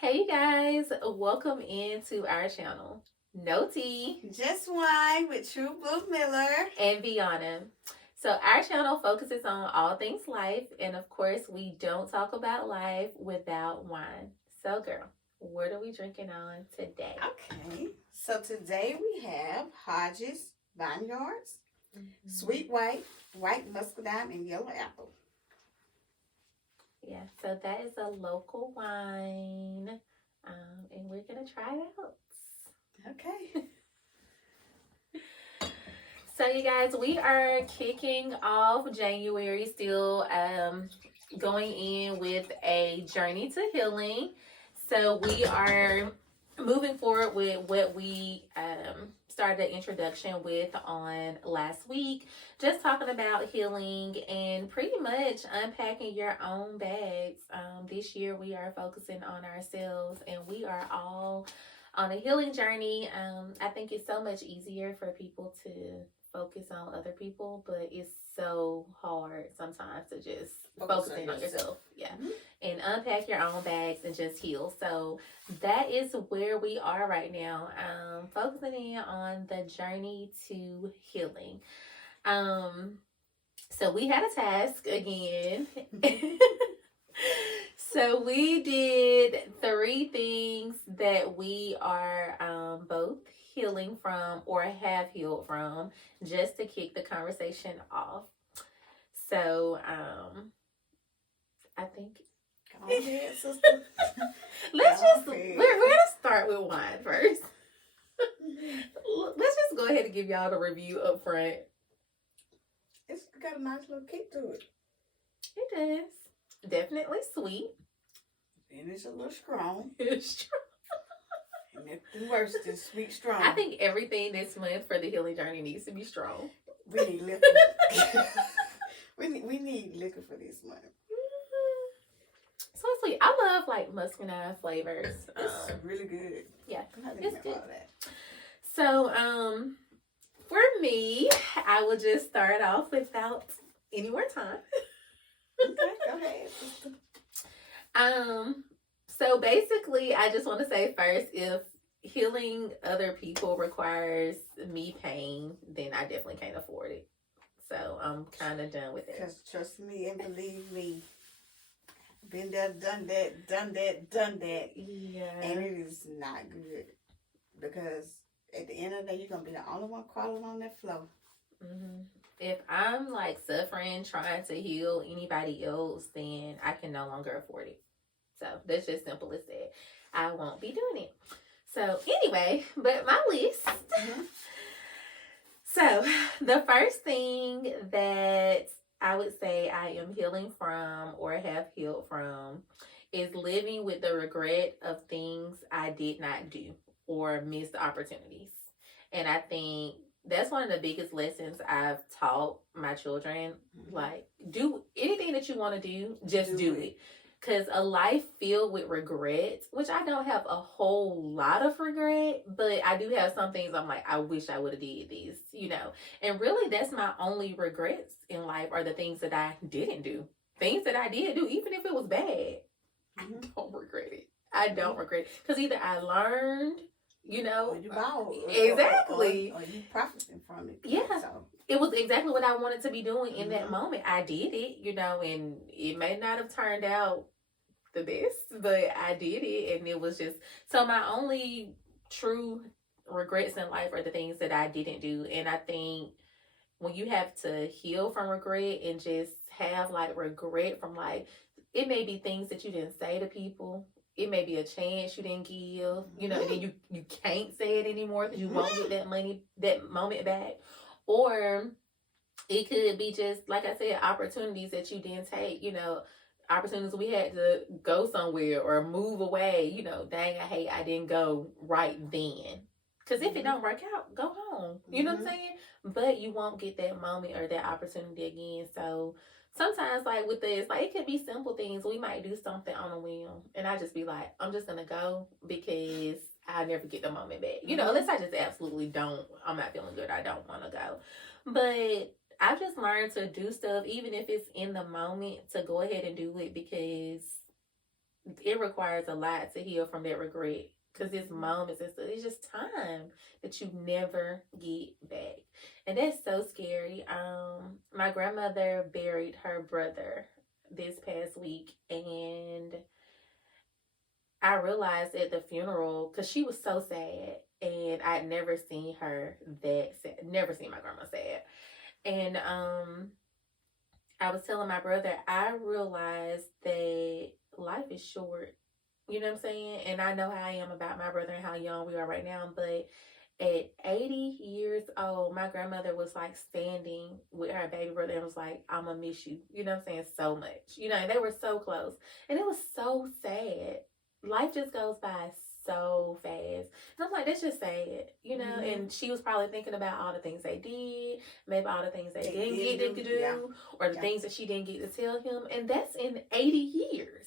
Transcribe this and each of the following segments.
Hey guys, welcome into our channel. No Tea Just Wine with True Blue Miller. and Viana. So our channel focuses on all things life, and of course, we don't talk about life without wine. So, girl, what are we drinking on today? Okay, so today we have Hodges Vineyards, Sweet White, White Muscadine, and Yellow Apple. Yeah, so that is a local wine, and we're gonna try it out. Okay. So, you guys, we are kicking off January, still going in with a journey to healing. So, we are moving forward with what we started the introduction with on last week, just talking about healing and pretty much unpacking your own bags. This year, we are focusing on ourselves, and we are all on a healing journey. I think it's so much easier for people to focus on other people, but it's so hard sometimes to just focus in on yourself. Yeah. Mm-hmm. And unpack your own bags and just heal. So that is where we are right now. Focusing in on the journey to healing. So we had a task again. So we did 3 things that we are both healing from or have healed from, just to kick the conversation off. So I think Go ahead, sister. we're gonna start with wine first. Let's just go ahead and give y'all the review up front. It's got a nice little kick to it. It does. Definitely sweet. And it's a little strong. It's true. And nothing worse than sweet strong. I think everything this month for the healing journey needs to be strong. We need liquor. we need liquor for this month. So sweet. I love like muscadine flavors. It's really good. Yeah, it's good. So for me, I will just start off without any more time. Okay, go ahead. So basically, I just want to say first, if healing other people requires me paying, then I definitely can't afford it. So I'm kind of done with it. Because trust me and believe me, been there, done that. Yeah. And it is not good. Because at the end of the day, you're going to be the only one crawling on that floor. Mm-hmm. If I'm like suffering, trying to heal anybody else, then I can no longer afford it. So that's just simple as that. I won't be doing it. So anyway, but my list. Mm-hmm. So the first thing that I would say I am healing from or have healed from is living with the regret of things I did not do or missed opportunities. And I think that's one of the biggest lessons I've taught my children. Mm-hmm. Like, do anything that you want to do, just do it. Because a life filled with regret, which I don't have a whole lot of regret, but I do have some things I'm like, I wish I would have did this, you know. And really, that's my only regrets in life are the things that I didn't do. Things that I did do, even if it was bad, I don't regret it. I don't regret it. Because either I learned, you know. Or you bought. Exactly. Or you profiting from it. Yeah. So. It was exactly what I wanted to be doing in that moment. I did it, you know, and it may not have turned out the best, but I did it, and it was just so my only true regrets in life are the things that I didn't do. And I think when you have to heal from regret and just have like regret from like, it may be things that you didn't say to people. It may be a chance you didn't give, you know, and then you can't say it anymore because you won't get that moment back. Or it could be just, like I said, opportunities that you didn't take, you know, opportunities we had to go somewhere or move away, you know, dang, I didn't go right then. Because if it don't work out, go home. You know what I'm saying? But you won't get that moment or that opportunity again. So sometimes, like with this, like it could be simple things. We might do something on a whim, and I just be like, I'm just gonna go because I never get the moment back. You know, unless I just absolutely don't. I'm not feeling good. I don't want to go. But I've just learned to do stuff, even if it's in the moment, to go ahead and do it because it requires a lot to heal from that regret. Because it's moments and stuff. It's just time that you never get back. And that's so scary. My grandmother buried her brother this past week, and I realized at the funeral, because she was so sad, and I'd never seen her that sad, never seen my grandma sad. And I was telling my brother, I realized that life is short. You know what I'm saying? And I know how I am about my brother and how young we are right now. But at 80 years old, my grandmother was like standing with her baby brother and was like, I'm going to miss you. You know what I'm saying? So much. You know, and they were so close. And it was so sad. Life just goes by so fast. And I'm like, that's just sad, you know? And she was probably thinking about all the things they did, maybe all the things they didn't get to do, or the things that she didn't get to tell him. And that's in 80 years.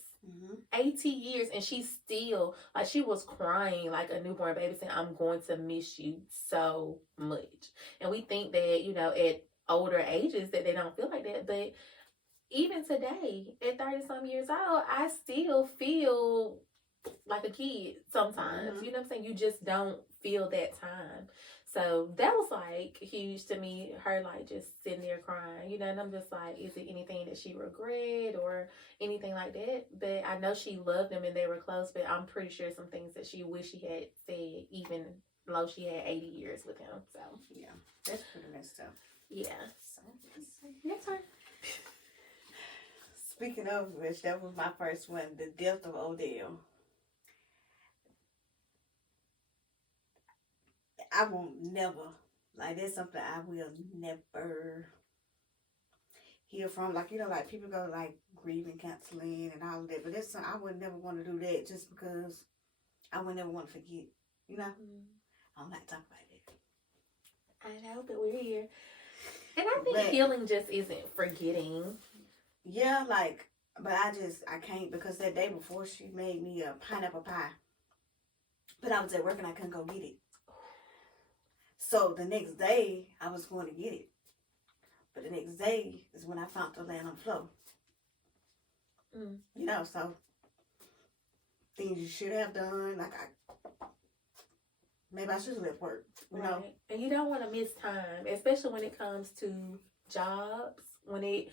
80 years, and she still, like, she was crying like a newborn baby, saying, I'm going to miss you so much. And we think that, you know, at older ages that they don't feel like that, but even today, at 30 some years old, I still feel like a kid sometimes. You know what I'm saying? You just don't feel that time. So that was like huge to me, her like just sitting there crying, you know, and I'm just like, is it anything that she regret or anything like that? But I know she loved him and they were close, but I'm pretty sure some things that she wish she had said, even though she had 80 years with him. So yeah, that's pretty messed up. Yeah. So let's see. Next one. Speaking of which, that was my first one, the death of Odell. I won't never, like, that's something I will never heal from. Like, you know, like, people go, like, grieving counseling and all of that. But that's something I would never want to do that just because I would never want to forget, you know? I don't like to talk about it. I know, but we're here. And I think healing just isn't forgetting. Yeah, like, but I can't, because that day before she made me a pineapple pie. But I was at work and I couldn't go get it. So the next day, I was going to get it. But the next day is when I found her laying on the floor. You know, so things you should have done, like maybe I should have left work, you know. And you don't want to miss time, especially when it comes to jobs. When it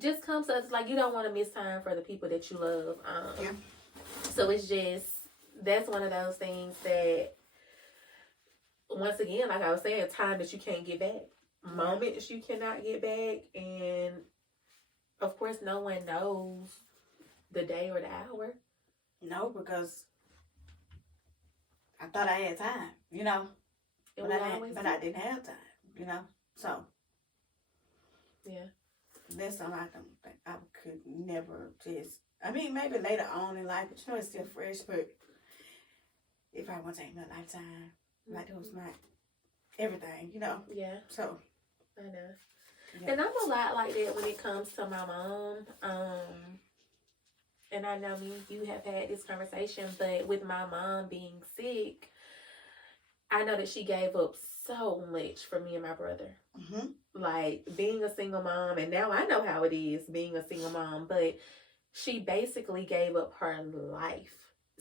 just comes to us, like, you don't want to miss time for the people that you love. So it's just, that's one of those things that, once again, like I was saying, time that you can't get back. Moments you cannot get back. And, of course, no one knows the day or the hour. No, because I thought I had time, you know. But I didn't have time, you know. So, yeah. That's something I don't think I could never just, I mean, maybe later on in life, but you know, it's still fresh. But if I want to take my lifetime, like, it was my everything, you know. Yeah. So I know. Yeah. And I'm a lot like that when it comes to my mom. And I know you have had this conversation, but with my mom being sick, I know that she gave up so much for me and my brother. Like, being a single mom, and now I know how it is being a single mom, but she basically gave up her life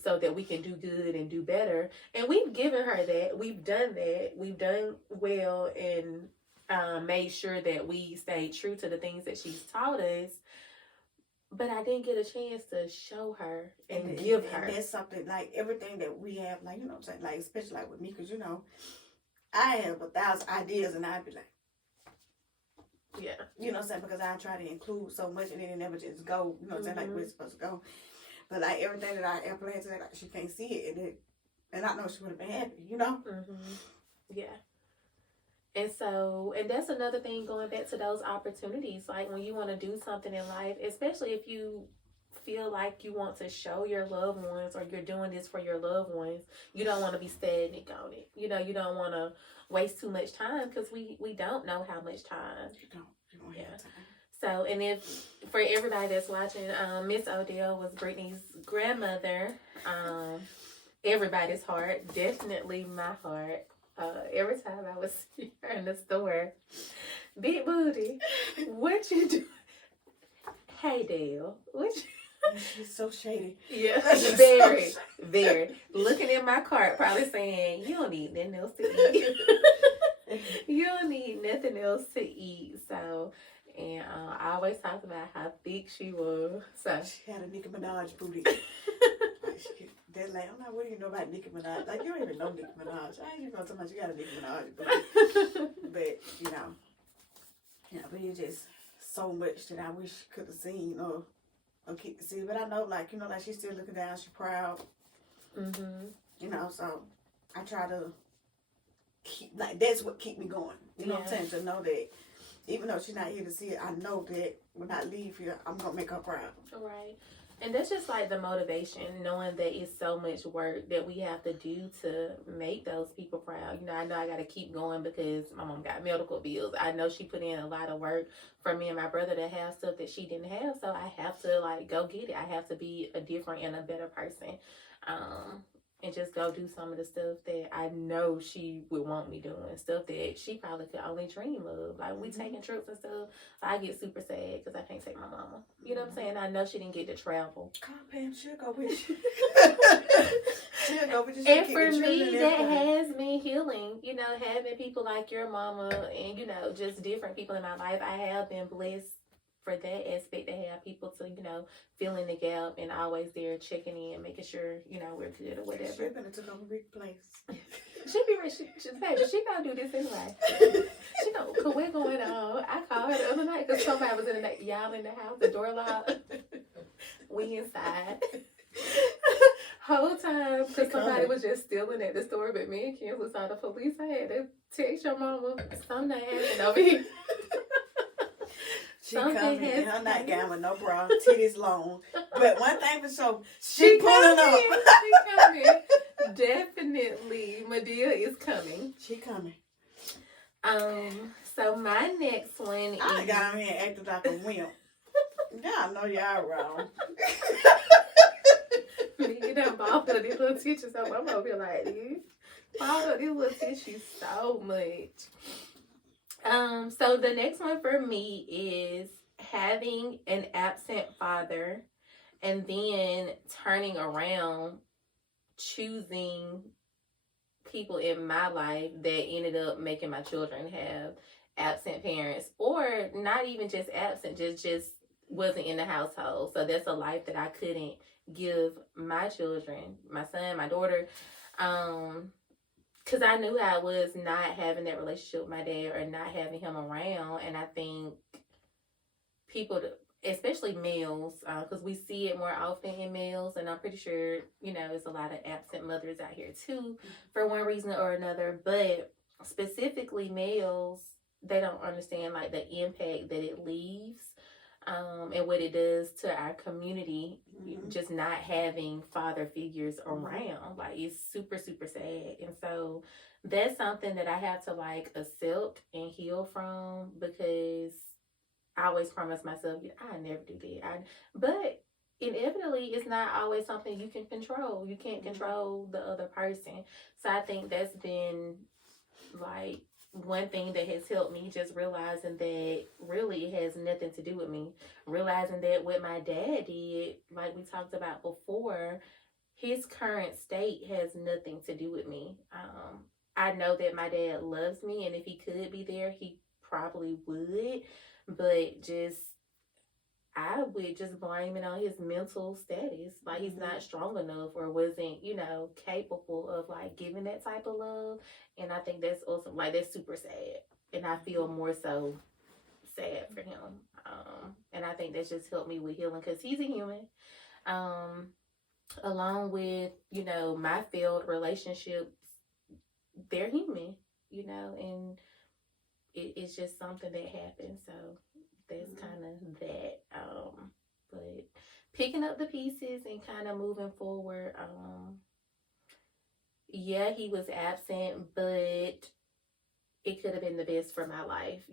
so that we can do good and do better. And we've given her that. We've done that. We've done well and made sure that we stay true to the things that she's taught us. But I didn't get a chance to show her and give her. And that's something, like, everything that we have, like, you know what I'm saying? Like, especially, like, with me, because, you know, I have 1,000 ideas, and I'd be like, yeah. You know what I'm saying? Because I try to include so much, and then it never just go, you know what I'm saying? Like, we're supposed to go. But, like, everything that I implemented today, like, she can't see it, and I know she would have been happy, you know? Yeah. And so, and that's another thing, going back to those opportunities, like, when you want to do something in life, especially if you feel like you want to show your loved ones, or you're doing this for your loved ones, you don't want to be stagnant on it. You know, you don't want to waste too much time, because we don't know how much time. You don't have time. So, and if, for everybody that's watching, Miss Odell was Brittany's grandmother. Everybody's heart, definitely my heart. Every time I would see her in the store, Big Booty, what you do? Hey, Dale, what you She's so shady. Yeah, She's very, so very. Looking at my cart, probably saying, "You don't need nothing else to eat. You don't need nothing else to eat." So, and I always talked about how thick she was. So She had a Nicki Minaj booty. That like, I'm like, what do you know about Nicki Minaj? Like, you don't even know Nicki Minaj. How you gonna tell me you got a Nicki Minaj booty? But but it's just so much that I wish could have seen or keep to see. But I know, like, like she's still looking down. She's proud. So I try to keep, like, that's what keep me going. You know what I'm saying? To know that even though she's not here to see it, I know that when I leave here, I'm gonna make her proud. Right. And that's just like the motivation, knowing that it's so much work that we have to do to make those people proud. I know I got to keep going because my mom got medical bills. I know she put in a lot of work for me and my brother to have stuff that she didn't have. So I have to, like, go get it. I have to be a different and a better person. And just go do some of the stuff that I know she would want me doing. Stuff that she probably could only dream of. Like, we taking trips and stuff. I get super sad because I can't take my mama. You know what I'm saying? I know she didn't get to travel. Come on, Pam, she'll go with you. She'll go with you. And for me, that has me healing. Having people like your mama and, just different people in my life. I have been blessed for that aspect to have people to, fill in the gap and always there checking in, making sure, we're good or whatever. She's gonna take over Rick's place. She be ready. She gonna do this anyway. She know, cause we're going on. I called her the other night because somebody was in the y'all in the house, the door locked. We inside. Whole time, because somebody was just stealing at the store, but me and Kim was on the police. I had to text your mama. Something happened over here. She coming in her nightgown with no bra, titties long. But one thing for sure, she pulling up. She coming. Definitely, Madea is coming. She coming. So my next one is... I got him here acting like a wimp. Y'all know y'all wrong. You done balled up these little tissues, so I'm over here like this. Balled up these little tissues so much. So the next one for me is having an absent father and then turning around, choosing people in my life that ended up making my children have absent parents, or not even just absent, just wasn't in the household. So that's a life that I couldn't give my children, my son, my daughter, because I knew I was not having that relationship with my dad or not having him around. And I think people, especially males, because we see it more often in males, and I'm pretty sure, there's a lot of absent mothers out here too, for one reason or another. But specifically males, they don't understand, like, the impact that it leaves. And what it does to our community, just not having father figures around. Like, it's super, super sad. And so that's something that I have to, like, accept and heal from, because I always promise myself, I never do that. But inevitably, it's not always something you can control. You can't control the other person. So I think that's been, like, one thing that has helped me, just realizing that really it has nothing to do with me. Realizing that what my dad did, like we talked about before, his current state has nothing to do with me. I know that my dad loves me, and if he could be there, he probably would. But I would just blame it on his mental status. Like, he's not strong enough or wasn't, capable of, like, giving that type of love. And I think that's awesome. Like, that's super sad. And I feel more so sad for him. And I think that's just helped me with healing, because he's a human. Along with, my failed relationships, they're human, and it's just something that happens. So that's kind of that. But picking up the pieces and kind of moving forward. Yeah, he was absent, but it could have been the best for my life.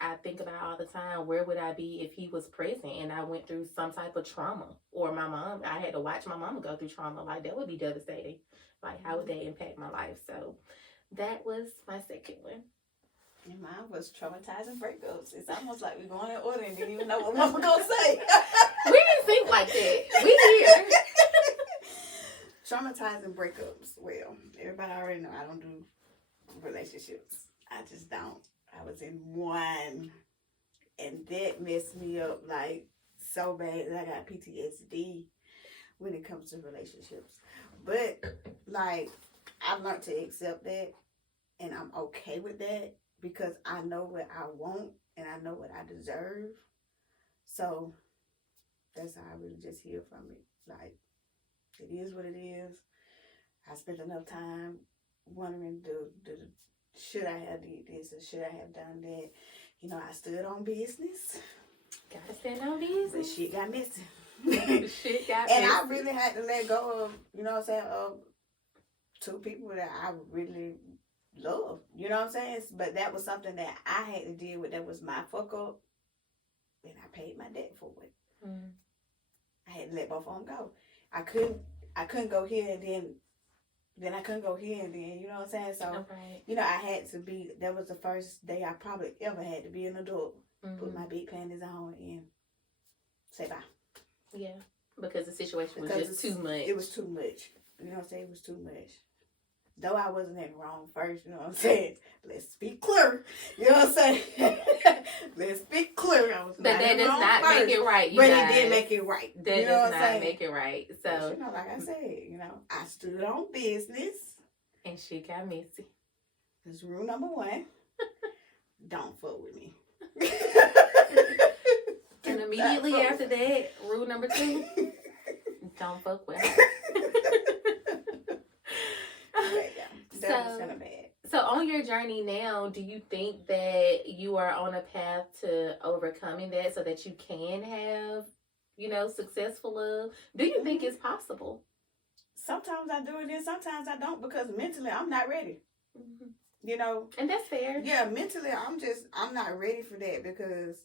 I think about all the time, where would I be if he was present and I went through some type of trauma, or I had to watch my mama go through trauma. Like, that would be devastating. Like, how would that impact my life? So that was my second one. And mine was traumatizing breakups. It's almost like we're going in order and didn't even know what mama gonna say. We didn't think like that. We here. Traumatizing breakups. Well, everybody already know I don't do relationships. I just don't. I was in one, and that messed me up like so bad that I got PTSD when it comes to relationships. But like, I've learned to accept that, and I'm okay with that because I know what I want and I know what I deserve. So that's how I really just heal from it. Like, it is what it is. I spent enough time wondering, should I have did this or should I have done that? You know, I stood on business. Gotta stand on But business. shit got messy. Shit got And messy. I really had to let go of, you know what I'm saying, of two people that I really love. You know what I'm saying? But that was something that I had to deal with. That was my fuck up. And I paid my debt for it. Mm. I had to let both of them go. I couldn't go here and then I couldn't go here and then, you know what I'm saying? So, Okay. you know, I had to be, that was the first day I probably ever had to be an adult. Put my big panties on and say bye. Yeah. Because the situation was Because just too much. It was too much. You know what I'm saying? It was too much. Though I wasn't in wrong first, you know what I'm saying? Let's be clear. You know what I'm saying? Let's be clear. I was But not that in does wrong not first, make it right, you but guys. it did make it right. That you know does what I'm not saying? make it right. But, So, you know, like I said, you know, I stood on business. and shit got messy. That's rule number 1. Don't fuck with me. And immediately after that, rule number 2, don't fuck with her. That was kind of bad. So on your journey now, do you think that you are on a path to overcoming that so that you can have, you know, successful love? Do you think it's possible? Sometimes I do it and sometimes I don't because mentally I'm not ready. Mm-hmm. You know? And that's fair. Yeah, mentally I'm not ready for that because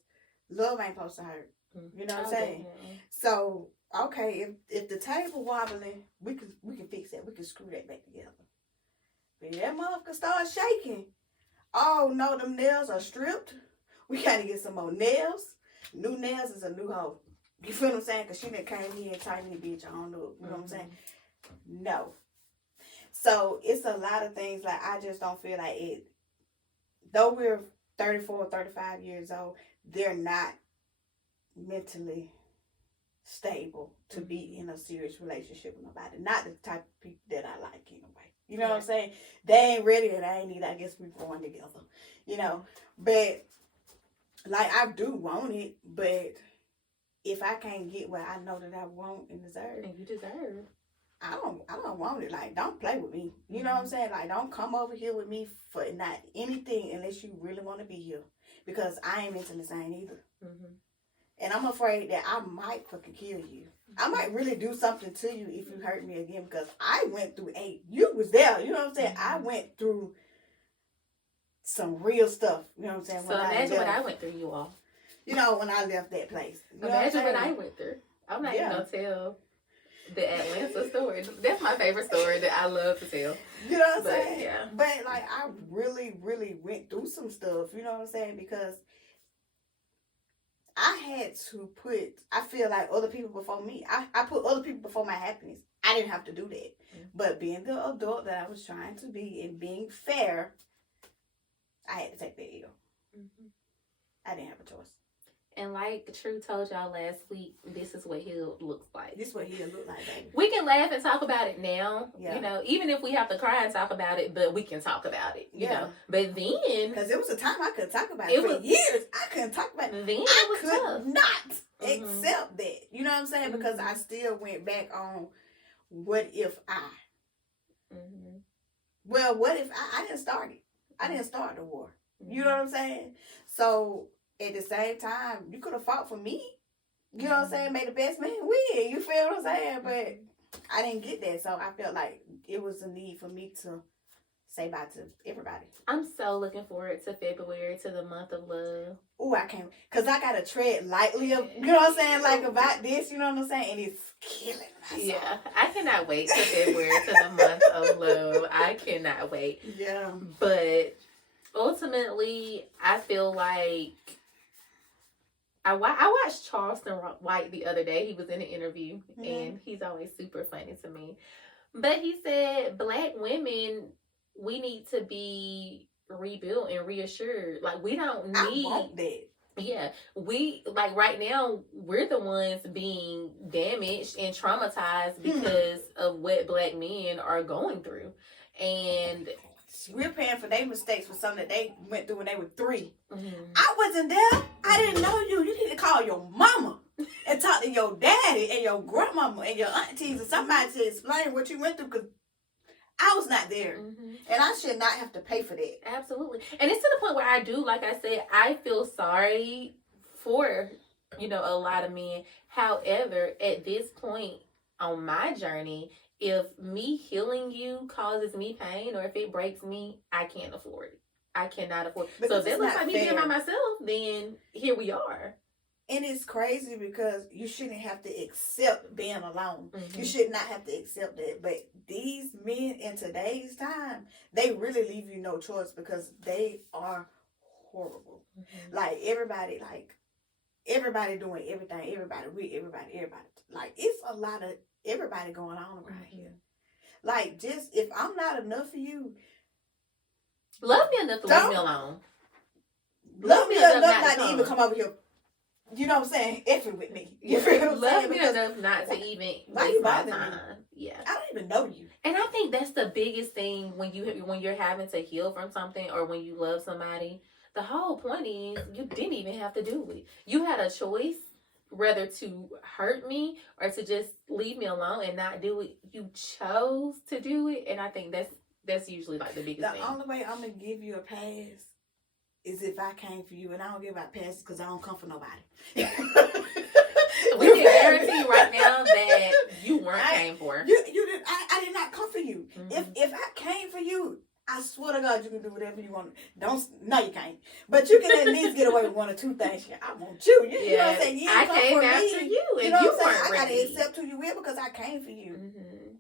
love ain't supposed to hurt. You know what I'm saying? Definitely. So, okay, if the table wobbling, we can fix that. We can screw that back together. But if that motherfucker start shaking, oh no, them nails are stripped. We gotta get some more nails. New nails is a new hoe. You feel what I'm saying? Because she done came here and tightened me, bitch. I don't know. You know what I'm saying? No. So, it's a lot of things like I just don't feel like it. Though we're 34, 35 years old, they're not mentally stable to be in a serious relationship with nobody. Not the type of people that I like anyway. You know what I'm saying? They ain't ready and I ain't either. I guess we're growing together. You know? But like I do want it, but if I can't get what I know that I want and deserve. And you deserve. I don't want it. Like, don't play with me. You know what I'm saying? Like, don't come over here with me for not anything unless you really want to be here. Because I ain't into the same either. Mm-hmm. And I'm afraid that I might fucking kill you. I might really do something to you if you hurt me again because I went through you was there. You know what I'm saying? I went through some real stuff. You know what I'm saying? So imagine what I went through, you all. You know, when I left that place. You Imagine what I went through. I'm not even going to tell the Atlanta story. That's my favorite story that I love to tell. You know what I'm saying? Yeah. But like I really, really went through some stuff. You know what I'm saying? Because I had to I feel like other people before me. I put other people before my happiness. I didn't have to do that. Mm-hmm. But being the adult that I was trying to be and being fair, I had to take that L. Mm-hmm. I didn't have a choice. And like True told y'all last week, this is what he'll looks like. This is what he'll look like, baby. We can laugh and talk about it now. Yeah. You know, even if we have to cry and talk about it, but we can talk about it. You know. But then, because it was a time I couldn't talk about it. For years, I couldn't talk about it. Then I could not accept that. You know what I'm saying? Because I still went back on what if I. Mm-hmm. Well, what if I didn't start it? I didn't start the war. Mm-hmm. You know what I'm saying? So at the same time, you could have fought for me. You know what I'm saying? Made the best man win. You feel what I'm saying? But I didn't get that. So I felt like it was a need for me to say bye to everybody. I'm so looking forward to February, to the month of love. Oh, I can't. Because I got to tread lightly, you know what I'm saying? Like about this, you know what I'm saying? And it's killing my soul. Yeah. I cannot wait to February, to the month of love. I cannot wait. Yeah. But ultimately, I feel like I watched Charleston White the other day. He was in an interview, and he's always super funny to me. But he said, Black women, we need to be rebuilt and reassured. Like, we don't need. I want that. Yeah, we like right now we're the ones being damaged and traumatized because of what Black men are going through, and we're paying for their mistakes for something that they went through when they were 3. mm-hmm. I wasn't there. I didn't know you. You need to call your mama and talk to your daddy and your grandmama and your aunties or somebody to explain what you went through, because I was not there. Mm-hmm. And I should not have to pay for that. Absolutely. And it's to the point where I do, like I said, I feel sorry for, a lot of men. However, at this point on my journey, if me healing you causes me pain or if it breaks me, I can't afford it. I cannot afford it. So if it looks like me being by myself, then here we are. And it's crazy because you shouldn't have to accept being alone. Mm-hmm. You should not have to accept that. But these men in today's time, they really leave you no choice because they are horrible. Mm-hmm. Like everybody doing everything. Everybody with everybody. Like it's a lot of everybody going on around mm-hmm. here. Like just if I'm not enough for you, love me enough to leave me alone. Love me enough not to even come over here. You know what I'm saying? Effing with me. You feel what I'm saying? Love me enough not to even waste my time. Yeah. I don't even know you. And I think that's the biggest thing when you're having to heal from something or when you love somebody. The whole point is you didn't even have to do it. You had a choice whether to hurt me or to just leave me alone and not do it. You chose to do it, and I think that's usually like the biggest thing. The only way I'm gonna give you a pass is if I came for you, and I don't give out passes because I don't come for nobody. We can guarantee right now that you weren't came for. You did. I did not come for you. Mm-hmm. If I came for you, I swear to God, you can do whatever you want. No, you can't. But you can at least get away with 1 or 2 things. I want you. You know what I'm saying? You I came after you, and you know you what I'm saying? weren't I ready. gotta accept who you will because I came for you. Mm-hmm.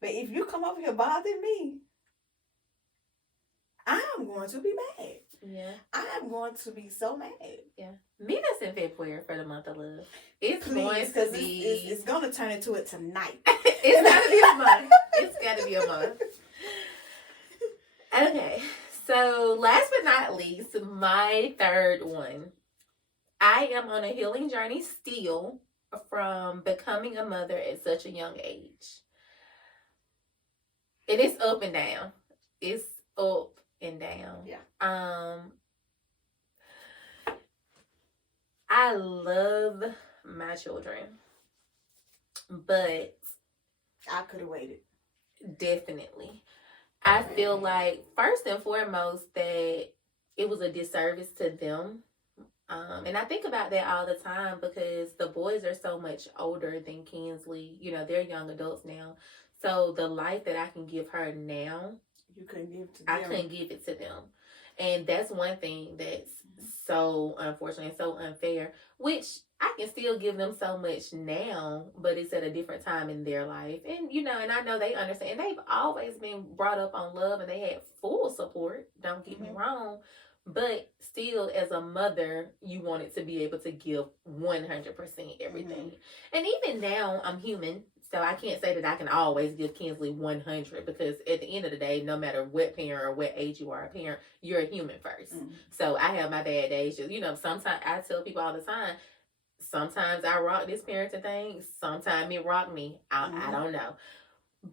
But if you come over here bothering me, I'm going to be mad. Yeah. I'm going to be so mad. Yeah. Meet us in February for the month of love. It's going to be... It's going to turn into it tonight. It's got to be a month. It's got to be a month. Okay. So, last but not least, my third one. I am on a healing journey still from becoming a mother at such a young age. And it's up and down. It's up and down. Yeah. I love my children, but I could have waited. Definitely. I feel like first and foremost that it was a disservice to them. And I think about that all the time because the boys are so much older than Kinsley. They're young adults now. So the life that I can give her now, you couldn't give to them. I couldn't give it to them. And that's one thing that's so unfortunate and so unfair, which I can still give them so much now, but it's at a different time in their life. And, and I know they understand. They've always been brought up on love and they had full support. Don't get me wrong. But still, as a mother, you wanted to be able to give 100% everything. And even now, I'm human. So I can't say that I can always give Kinsley 100 because at the end of the day, no matter what parent or what age you are a parent, you're a human first. So I have my bad days. Sometimes I tell people all the time, sometimes I rock this parenting thing. Sometimes it rock me. I don't know.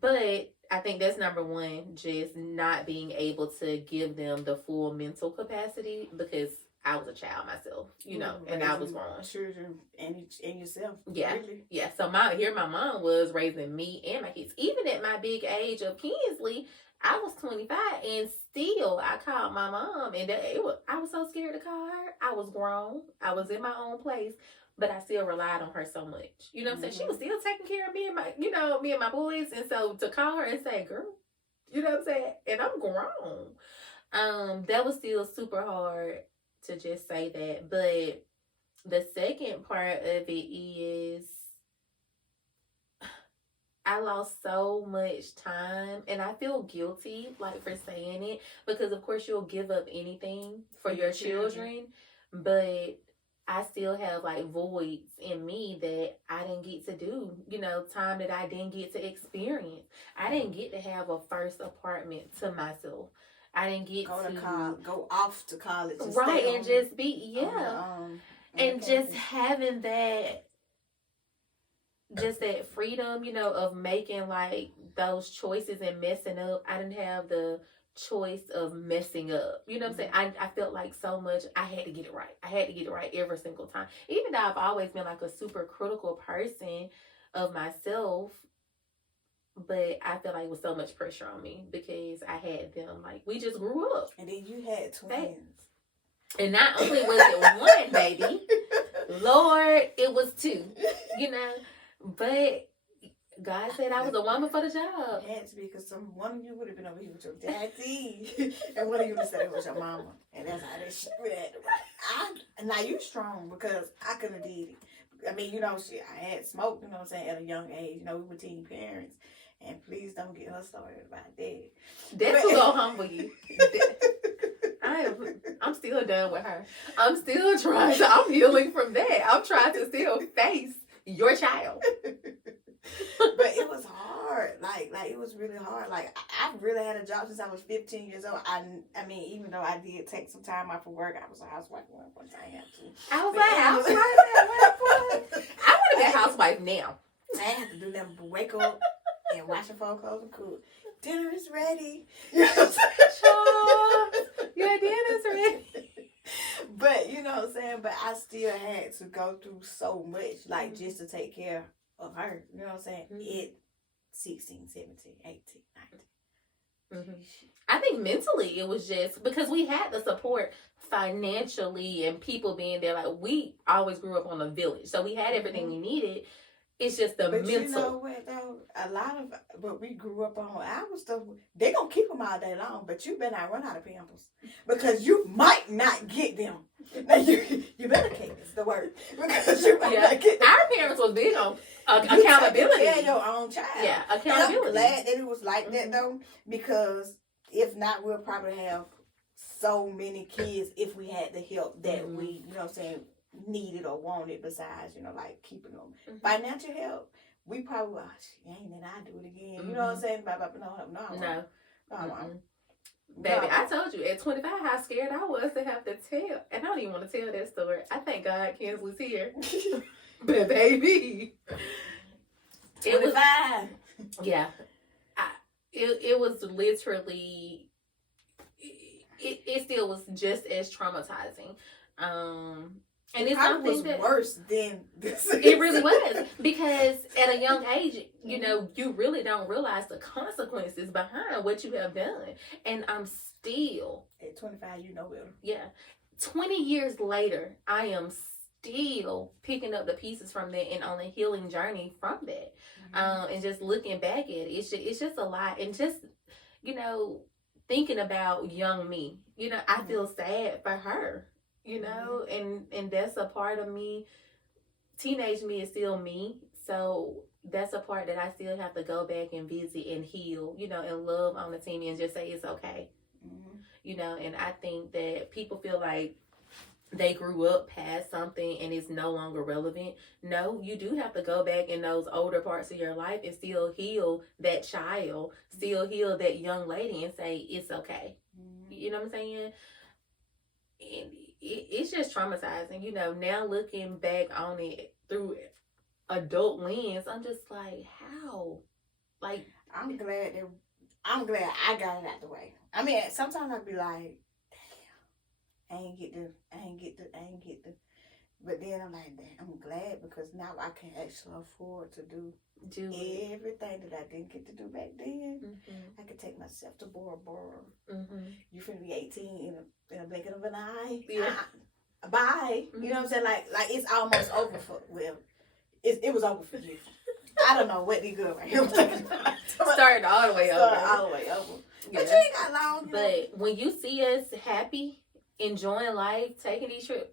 But I think that's number one, just not being able to give them the full mental capacity because I was a child myself, and I was wrong. Children and yourself. Yeah. Really. Yeah. So my mom was raising me and my kids. Even at my big age of Kinsley, I was 25 and still I called my mom and I was so scared to call her. I was grown. I was in my own place, but I still relied on her so much. You know what I'm saying? She was still taking care of me and my boys. And so to call her and say, girl, you know what I'm saying? And I'm grown. That was still super hard to just say that. But the second part of it is I lost so much time and I feel guilty for saying it because of course you'll give up anything for your children, but I still have like voids in me that I didn't get to do, time that I didn't get to experience. I didn't get to have a first apartment to myself. I didn't get go off to college, and right, stay and just be and just campus. having that freedom, of making like those choices and messing up. I didn't have the choice of messing up. You know what I'm saying? I felt like so much I had to get it right. I had to get it right every single time. Even though I've always been like a super critical person of myself, but I felt like it was so much pressure on me because I had them like we just grew up. And then you had twins. And not only was it one baby, Lord, it was two. But God said I was a woman for the job. It had to be because one of you would have been over here with your daddy, and one of you would have said it was your mama, and that's how that shit went. Now you strong because I couldn't have did it. I mean, shit, I had smoked, you know what I'm saying, at a young age. We were teen parents, and please don't get her started about that. That's who's gonna humble you. I'm still done with her. I'm still trying to. I'm healing from that. I'm trying to still face your child. But it was hard. Like it was really hard. Like I really had a job since I was 15 years old. I mean, even though I did take some time off of work, I was a housewife once I had to. I was like, housewife. I want to be a housewife now. I have to do nothing but wake up and wash your phone clothes and cook. Dinner is ready. Your dinner's ready. But you know what I'm saying? But I still had to go through so much, like just to take care of her. You know what I'm saying? It 16, 17, 18, 19. I think mentally it was just because we had the support financially and people being there. Like we always grew up on a village. So we had everything we needed. It's just the mental. You know what though? A lot of what we grew up on, our stuff, they gonna keep them all day long, but you better not run out of Pampers because you might not get them. Now you better is the word because you might not get them. Our parents was big on accountability. You take care of your own child. Yeah, accountability. And I'm glad that it was like that though, because if not, we'll probably have so many kids if we had the help that we, you know what I'm saying, needed or wanted besides, like keeping them. Financial help, we probably, ain't that I do it again. You know what I'm saying? No. Baby, I told you at 25 how scared I was to have to tell. And I don't even want to tell that story. I thank God Kinsley's here. But baby. 25. Yeah. It was literally, it still was just as traumatizing. And it's something was that worse than this. It really was, because at a young age, you really don't realize the consequences behind what you have done. And I'm still at 25, better. Yeah, 20 years later, I am still picking up the pieces from that and on a healing journey from that. And just looking back at it, it's just a lot. And just thinking about young me, I feel sad for her. And that's a part of me. Teenage me is still me. So that's a part that I still have to go back and visit and heal, and love on the team and just say it's okay. And I think that people feel like they grew up past something and it's no longer relevant. No, you do have to go back in those older parts of your life and still heal that child, still heal that young lady and say it's okay. You know what I'm saying? And it's just traumatizing, now looking back on it through adult lens, I'm just like, how? Like, I'm glad I got it out the way. I mean, sometimes I'd be like, damn, I ain't get the, but then I'm like, damn, I'm glad because now I can actually afford to do everything that I didn't get to do back then. I could take myself to Bora Bora. You finna be 18 in a blink of an eye. Yeah. Bye. You know what I'm saying? Like it's almost over for it was over for you. I don't know what they good right here. Started all the way over. But you ain't got long. But when you see us happy, enjoying life, taking these trips,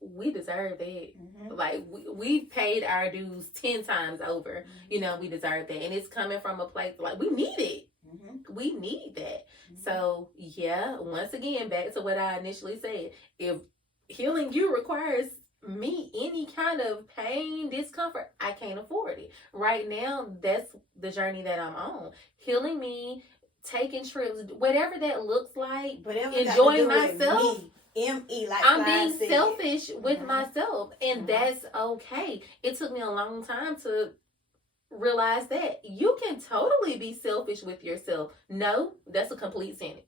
we deserve that. Like we paid our dues 10 times over. We deserve that, and it's coming from a place like we need it. We need that. So yeah, once again, back to what I initially said. If healing you requires me any kind of pain, discomfort, I can't afford it. Right now, that's the journey that I'm on. Healing me, taking trips, whatever that looks like, Whatever enjoying myself. M-E, like I'm Fly being said. selfish with Mhm. myself, and Mhm. that's okay. It took me a long time to realize that you can totally be selfish with yourself. No, that's a complete sentence.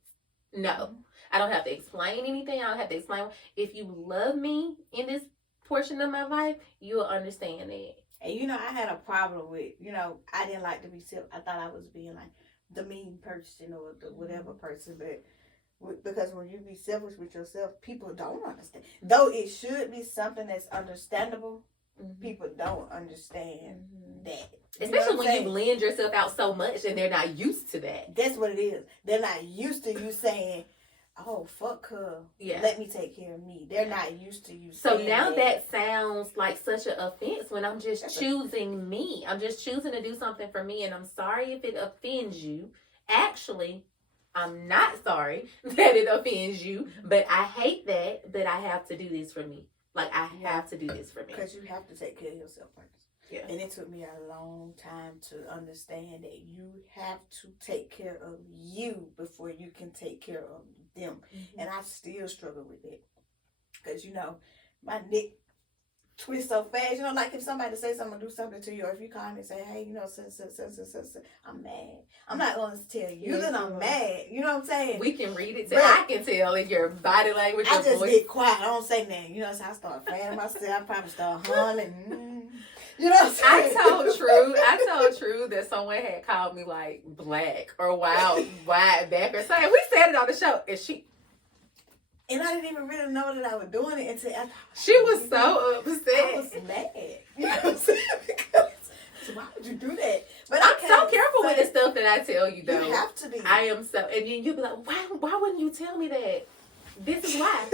No, I don't have to explain anything. I don't have to explain. If you love me in this portion of my life, you'll understand that. And you know, I had a problem with, you know, I didn't like to be self. I thought I was being like the mean person or the whatever person, but because when you be selfish with yourself, people don't understand. Though it should be something that's understandable, people don't understand that. Especially when you blend yourself out so much and they're not used to that. That's what it is. They're not used to you saying, oh, fuck her. Yeah. Let me take care of me. They're not used to you So saying now that sounds like such an offense when I'm just choosing me. I'm just choosing to do something for me, and I'm sorry if it offends you. Actually, I'm not sorry that it offends you, but I hate that I have to do this for me. Like, I have to do this for me. Because you have to take care of yourself first. Yeah. And it took me a long time to understand that you have to take care of you before you can take care of them. And I still struggle with it. Because, you know, my neck twists so fast. You know, like if somebody say something or do something to you, or if you call me and say, hey, you know, I'm mad. I'm not going to tell you that I'm mad. You know what I'm saying? We can read it. I can tell in your body language. I just get quiet. I don't say nothing. You know, so I start fanning myself. I probably start humming. You know what I'm saying? I told True that someone had called me like black or wide back or something. We said it on the show, and I didn't even really know that I was doing it until she was so upset. I was mad. You know what I'm saying? Because, so why would you do that? But I'm so careful with the stuff that I tell you, though. You have to be. I am so, and then you'll be like, why wouldn't you tell me that? This is why.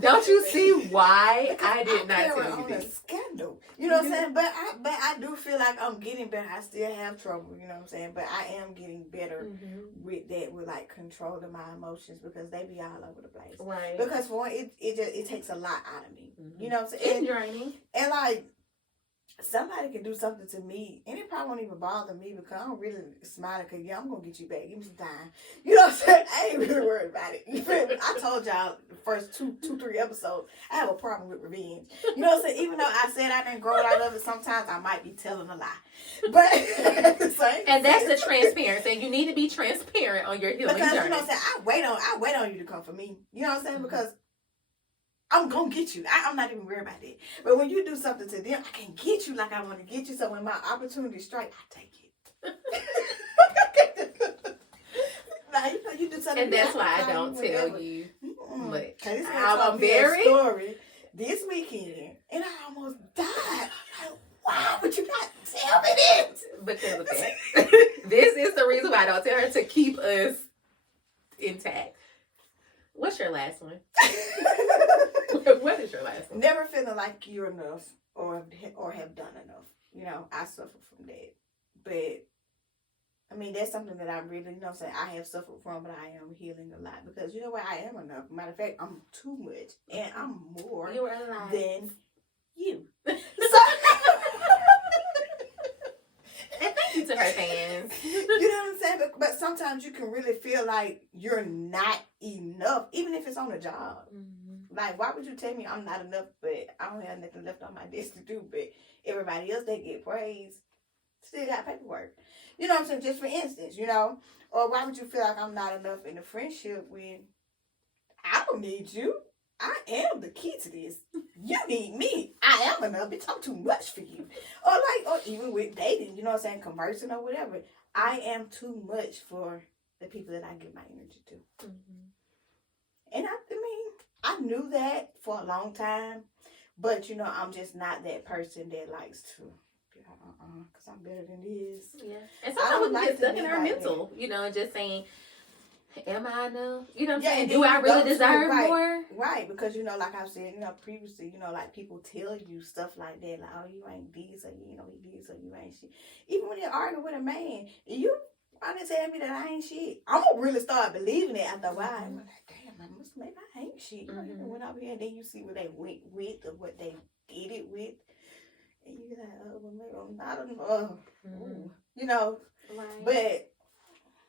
Don't you see why I did not tell you this? A scandal. You know what I'm saying? But I do feel like I'm getting better. I still have trouble, you know what I'm saying? But I am getting better with that, with like controlling my emotions, because they be all over the place. Right. Because for one, it takes a lot out of me. You know what I'm saying? It's draining. And like, somebody can do something to me, and it probably won't even bother me because I'm really smiling because, I'm going to get you back. Give me some time. You know what I'm saying? I ain't really worried about it. You feel me? I told y'all the first 3 episodes, I have a problem with revenge. You know what I'm saying? Even though I said I didn't grow out of it, sometimes I might be telling a lie. But at the same and that's the transparency. And you need to be transparent on your healing because, journey. You know what I'm saying? I wait on you to come for me. You know what I'm saying? Because I'm going to get you. I'm not even worried about that. But when you do something to them, I can get you like I want to get you. So when my opportunity strikes, I take it. Now, you know, you do something. And that's why I don't tell you much. I'm very story this weekend, and I almost died. I'm like, why would you not tell me this? Because of that. This is the reason why I don't tell her, to keep us intact. What's your last one? What is your last one? Never feeling like you're enough or have done enough. You know, I suffer from that. But, I mean, that's something that I really, you know what I'm saying, I have suffered from, but I am healing a lot. Because, you know what, I am enough. Matter of fact, I'm too much. And I'm more than you. So, and thank you to her fans. You know what I'm saying? But sometimes you can really feel like you're not enough, even if it's on a job. Like, why would you tell me I'm not enough, but I don't have nothing left on my desk to do, but everybody else, they get praise, still got paperwork. You know what I'm saying? Just for instance, you know? Or why would you feel like I'm not enough in a friendship when I don't need you? I am the key to this. You need me. I am enough. Bitch, I'm too much for you. Or even with dating, you know what I'm saying? Conversing or whatever. I am too much for the people that I give my energy to. And I mean, I knew that for a long time, but, you know, I'm just not that person that likes to, because I'm better than this. Yeah. And sometimes we can get stuck in our mental, you know, and just saying, am I enough? You know what I'm saying? Do I really deserve more? Right, because, you know, like I said, you know, previously, you know, like people tell you stuff like that, like, oh, you ain't this, or, you know, he this, or you ain't shit. Even when you're arguing with a man, Why they tell me that I ain't shit? I'm gonna really start believing it after a while. I'm like, damn, maybe I ain't shit. You know, you went over here and then you see what they went with or what they did it with. And you like, oh, well, maybe I'm not enough. You know, Right. but,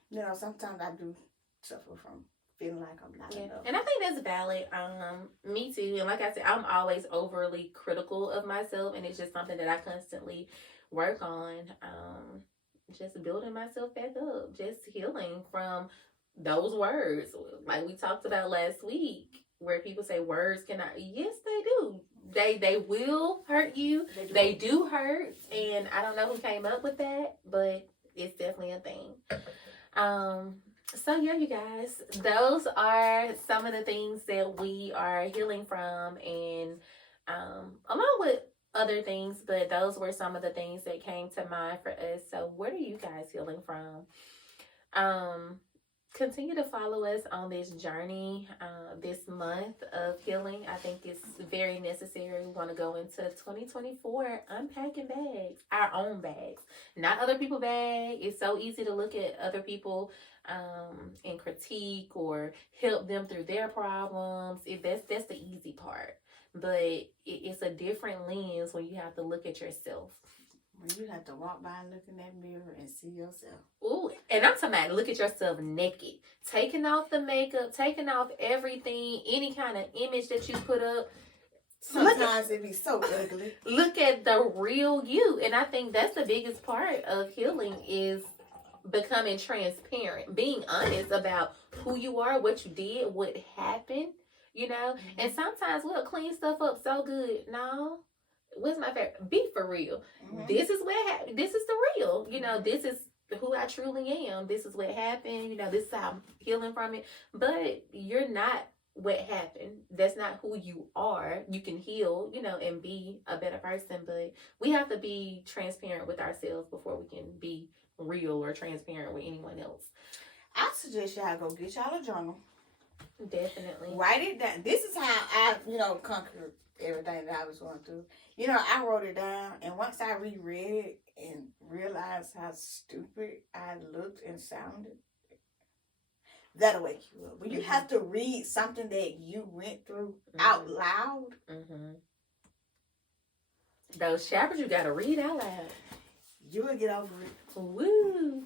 you know, sometimes I do suffer from feeling like I'm not enough. And I think that's valid. Me too. And like I said, I'm always overly critical of myself, and it's just something that I constantly work on. Just building myself back up, just healing from those words, like we talked about last week, where people say words cannot. Yes, they do. They will hurt you. They do hurt, and I don't know who came up with that, but it's definitely a thing. So yeah, you guys, those are some of the things that we are healing from, and along with other things, but those were some of the things that came to mind for us. So what are you guys healing from? Continue to follow us on this journey this month of healing. I think it's very necessary. We want to go into 2024 unpacking bags, our own bags, not other people's bags. It's so easy to look at other people and critique or help them through their problems. That's the easy part. But it's a different lens when you have to look at yourself. When you have to walk by and look in that mirror and see yourself. Ooh, and I'm talking about look at yourself naked. Taking off the makeup, taking off everything, any kind of image that you put up. Sometimes it be so ugly. Look at the real you. And I think that's the biggest part of healing is becoming transparent. Being honest about who you are, what you did, what happened. You know, and sometimes we'll clean stuff up so good. No, what's my favorite? Be for real. This is what happened. This is the real. You know, this is who I truly am. This is what happened. You know, this is how I'm healing from it. But you're not what happened. That's not who you are. You can heal, you know, and be a better person. But we have to be transparent with ourselves before we can be real or transparent with anyone else. I suggest y'all go get y'all a journal. Definitely. Write it down. This is how I, you know, conquered everything that I was going through. You know, I wrote it down, and once I reread it and realized how stupid I looked and sounded, that'll wake you up. When you have to read something that you went through out loud. Those chapters you gotta read out loud. You will get over it. Woo!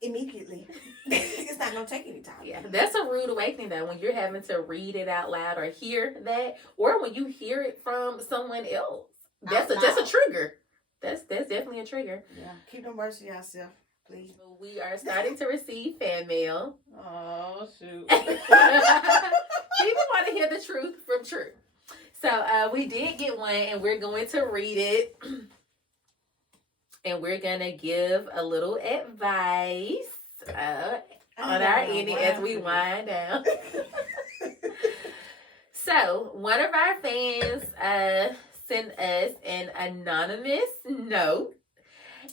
Immediately. It's not gonna take any time. Yeah, that's a rude awakening though, when you're having to read it out loud or hear that, or when you hear it from someone else. That's a trigger. That's definitely a trigger. Yeah. Keep them words to yourself, please. We are starting to receive fan mail. Oh shoot. People want to hear the truth from True. So we did get one, and we're going to read it. And we're going to give a little advice on our end as we wind down. So, one of our fans sent us an anonymous note,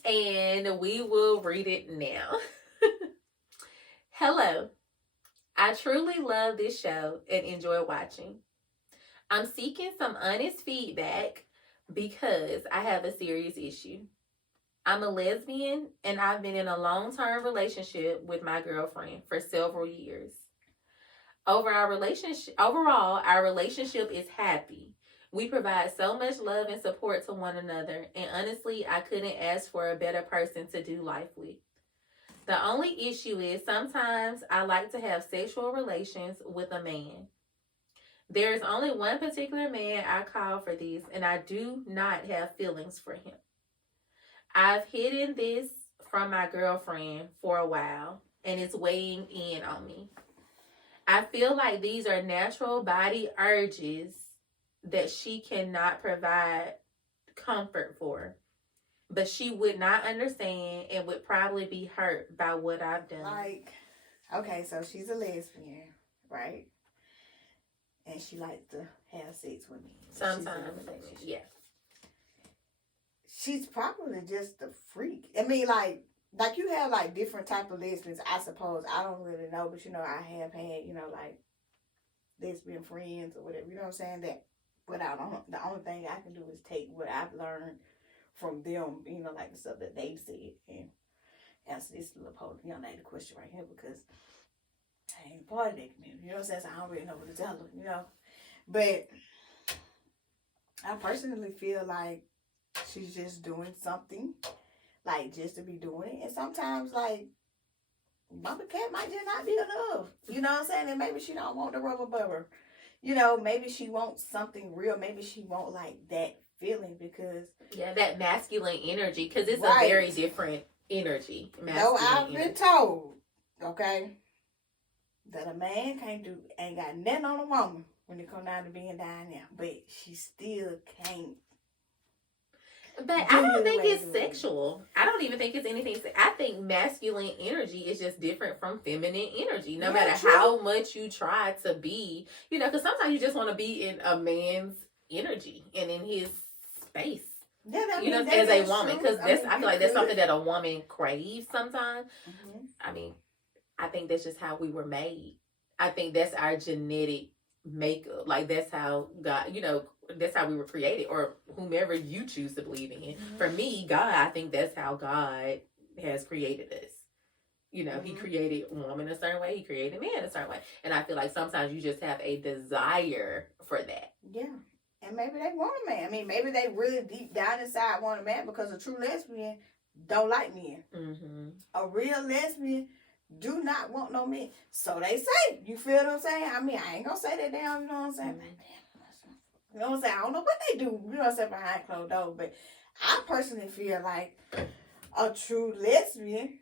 and we will read it now. Hello. I truly love this show and enjoy watching. I'm seeking some honest feedback because I have a serious issue. I'm a lesbian, and I've been in a long-term relationship with my girlfriend for several years. Overall, our relationship is happy. We provide so much love and support to one another, and honestly, I couldn't ask for a better person to do life with. The only issue is sometimes I like to have sexual relations with a man. There is only one particular man I call for this, and I do not have feelings for him. I've hidden this from my girlfriend for a while, and it's weighing in on me. I feel like these are natural body urges that she cannot provide comfort for, but she would not understand and would probably be hurt by what I've done. Like, okay, so she's a lesbian, right? And she likes to have sex with me. Sometimes, yeah. She's probably just a freak. I mean, like you have like different type of lesbians, I suppose. I don't really know, but you know, I have had, you know, like lesbian friends or whatever. You know what I'm saying? That the only thing I can do is take what I've learned from them. You know, like the stuff that they said, answer this little young lady question right here because I ain't part of that community. You know what I'm saying? So I don't really know what to tell her, you know. But I personally feel like she's just doing something, like just to be doing it. And sometimes, like, Mama Cat might just not be enough. You know what I'm saying? And maybe she don't want the rubber bubber. You know, maybe she wants something real. Maybe she won't like that feeling because that masculine energy, because it's right. a very different energy. No, I've been told, okay, that a man ain't got nothing on a woman when it come down to being down there, but she still can't. But I don't think it's sexual. I don't even think it's anything. I think masculine energy is just different from feminine energy. No matter how much you try to be, you know, because sometimes you just want to be in a man's energy and in his space. Yeah, you know, as a woman, because I feel like that's something that a woman craves sometimes. Mm-hmm. I mean, I think that's just how we were made. I think that's our genetic makeup. Like that's how God, you know, that's how we were created, or whomever you choose to believe in. Mm-hmm. For me, God, I think that's how God has created us. You know, mm-hmm. He created woman a certain way, He created man a certain way. And I feel like sometimes you just have a desire for that. Yeah. And maybe they want a man. I mean, maybe they really deep down inside want a man, because a true lesbian don't like men. Mm-hmm. A real lesbian do not want no men. So they say. You feel what I'm saying? I mean, I ain't gonna say that down, you know what I'm saying? Mm-hmm. You know what I'm saying? I don't know what they do, you know what I'm saying, behind closed doors. But I personally feel like a true lesbian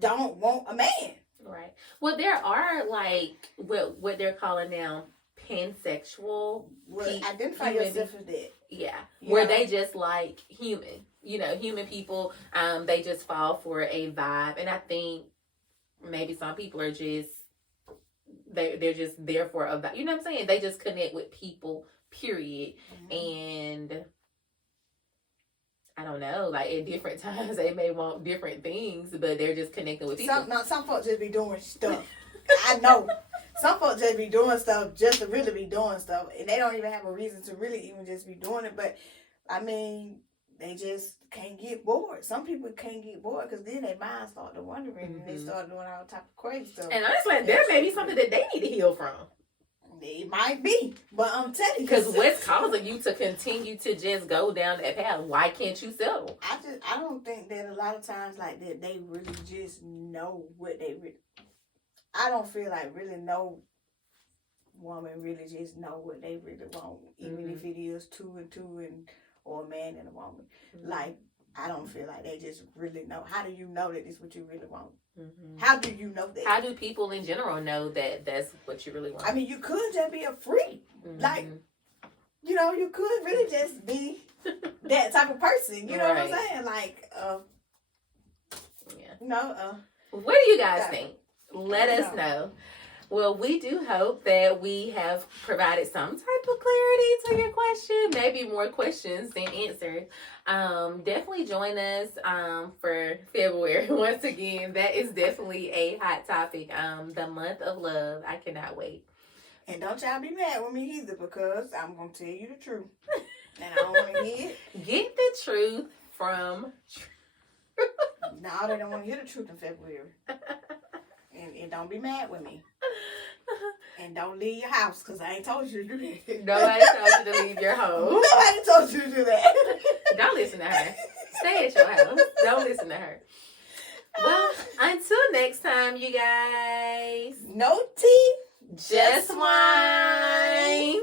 don't want a man. Right. Well, there are like what they're calling now pansexual. Identify yourself as that. Yeah. Where they just like human. You know, human people, they just fall for a vibe. And I think maybe some people are just they're just there for a vibe. You know what I'm saying? They just connect with people, period. Mm-hmm. And I don't know, like at different times they may want different things, but they're just connecting with people. Some folks just be doing stuff. I know. Some folks just be doing stuff just to really be doing stuff. And they don't even have a reason to really even just be doing it. But, I mean, they just can't get bored. Some people can't get bored because then their minds start to wondering and they start doing all type of crazy stuff. And honestly, there may be something that they need to heal from. It might be, but I'm telling you, because what's causing you to continue to just go down that path? Why can't you settle? I don't think that a lot of times like that they really just know what they really. I don't feel like really no woman really just know what they really want, even if it is two and or a man and a woman. Mm-hmm. Like I don't feel like they just really know. How do you know that it's what you really want? Mm-hmm. How do you know that? How do people in general know that that's what you really want? I mean, you could just be a freak. Mm-hmm. Like, you know, you could really just be that type of person. You know what I'm saying? Like, what do you guys think? Let us know. Well, we do hope that we have provided some type of clarity to your question. Maybe more questions than answers. Definitely join us for February. Once again, that is definitely a hot topic. The month of love. I cannot wait. And don't y'all be mad with me either, because I'm going to tell you the truth. And I don't want to hear it. Get the truth from... No, they don't want to hear the truth in February. And don't be mad with me. And don't leave your house, because I ain't told you to do that. Nobody told you to leave your home. Nobody told you to do that. Don't listen to her. Stay at your house. Don't listen to her. Well, until next time, you guys. No tea. Just wine.